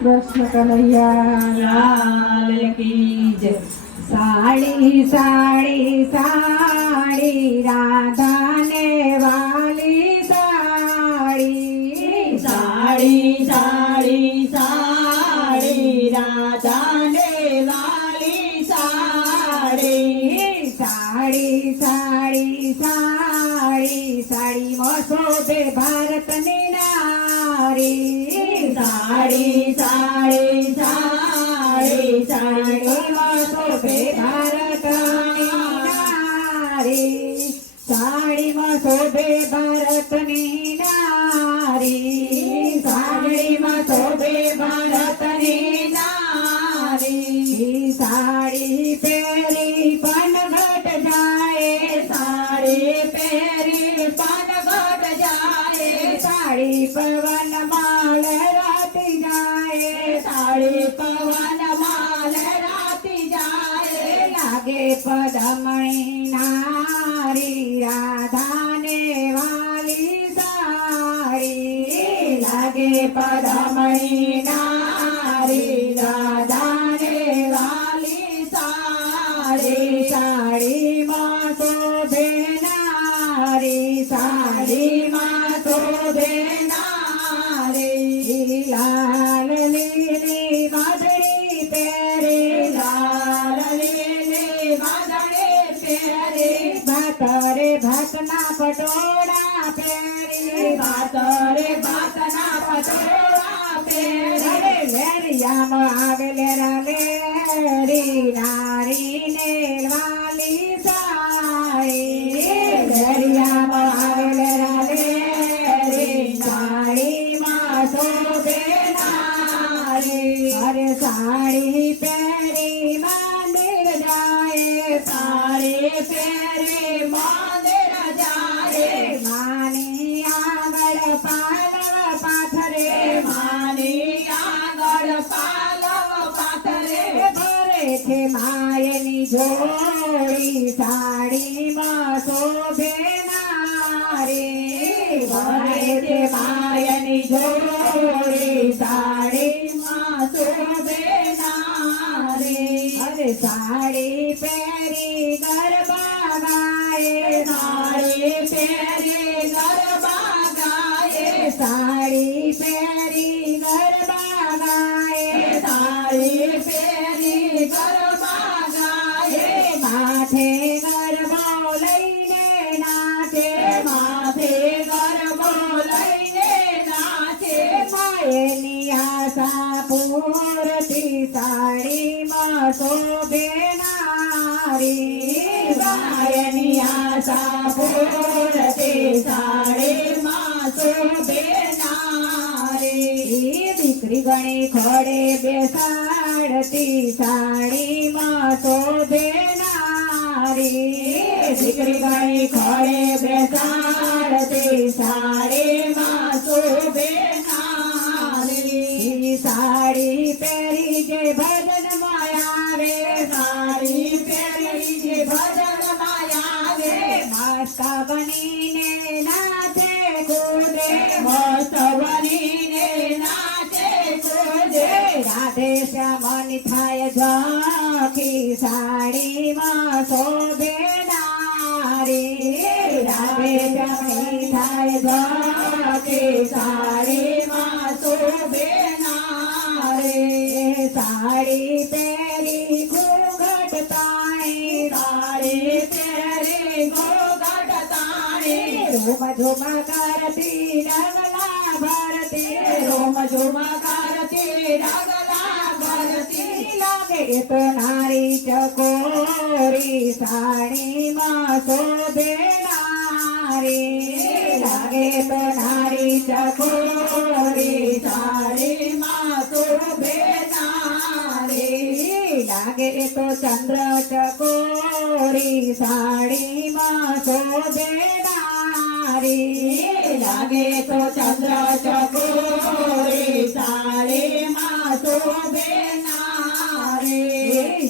કૃષ્ણ કનૈયા લાલ કી જય. સાડી સાડી સાડી રાધાને વાલી સાડી સાડી સાડી સાડી રાધાને વાલી સાડી. સાડી સાડી સાડી સાડીમાં શોભે ભારતની નારી સાડી સાડી સાડી સાડીમાં શોભે ભારતની નારી સાડીમાં શોભે ભારતની નારી સાડીમાં શોભે ભારતની નારી. સાડી પહેરી પનઘટ જાય સાડી પહેરી પનઘટ જાય. સાડી પવન માલ રાતી જાય સાડી પવન માલ રાતી જાય. લાગે પદમણી નારી રાધાને વાલી સાડી લાગે પદમણી નારી રાધાને વાલી સાડી. સાડીમાં શોભે નારી સાડીમાં શોભે નારી. લાલ લીલી વાદળી પહેરે લાલ લીલી વાદળી પહેરે. ભાતરે ભાતના પટોળા પહેરી ભાતરે ભાતના પટોળા પહેરે. લેરિયામાં આવે લેરા લેરી નારીને વાલી સાડી લેરિયામાં આવે લેરા લેરી સાડીમાં શોભે નારી અરે સાડી પહેરી મંદિર જાય સાડી પહેરી મંદિર જાય. માની આગળ પાલવ પાથરે માની આગળ પાલવ પાથરે. ભરે છે માયની જોડી સાડીમાં શોભે નારી ભરે છે માયની જોડી સાડીમાં શોભે નારી. અરે સાડી પહેરી ગરબા ગાય સાડી પહેરી ગરબા ગાય. સાડી પહેરી ગરબા ગાય સાડી પહેરી ગરબા ગાય. માથે ગરબો લઈને નાચે માથે ગરબો લઈને નાચે. માયની આશા પૂરતી સાડીમાં શોભે નારી માયની આશા પૂરતી સાડીમાં શોભે નારી. દીકરી ગણી ખોડે બેસાડતી સાડીમાં શોભે નારી દીકરી ગણી ખોળે બેસાડતી સાડીમાં શોભે નારી. સાડી પહેરી જે ભજનમાં આવે સાડી પહેરી જે ભજનમાં આવે. માસ્તા બનીને નાચે કૂદે મસ્ત બનીને નાચે કૂદે. રાધે શ્યામની થાય ઝાંખી સાડીમાં શોભે નારી રાધે શ્યામની થાય ઝાંખી સાડીમાં શોભે નારી. સાડી પહેરી ઘૂંઘટ તાણી સાડી પહેરી ઘૂંઘટ તાણી. રૂમ ઝુમા કરતી ડગલા ભરતી રોમ ઝુમા કરતી ડગલા ભરતી. લાગે તો નારી ચકોરી સાડીમાં શોભે નારી લાગે તો નારી ચકોરી સાડીમાં શોભે નારી. લાગે તો ચંદ્ર ચકોરી સાડીમાં શોભે નારી લાગે તો ચંદ્ર ચકોરી સાડીમાં શોભે નારી.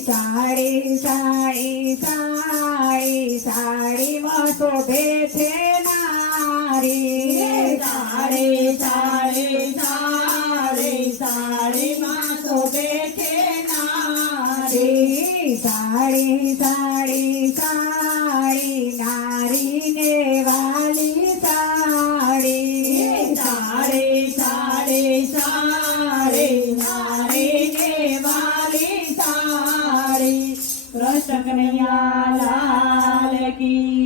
સાડી સાડી સાડી સાડીમાં શોભે છે નારી સાડી સાડી સાડી સાડીમાં માં શોભે છે નારી સાડી સાડી સાડી સાડી ના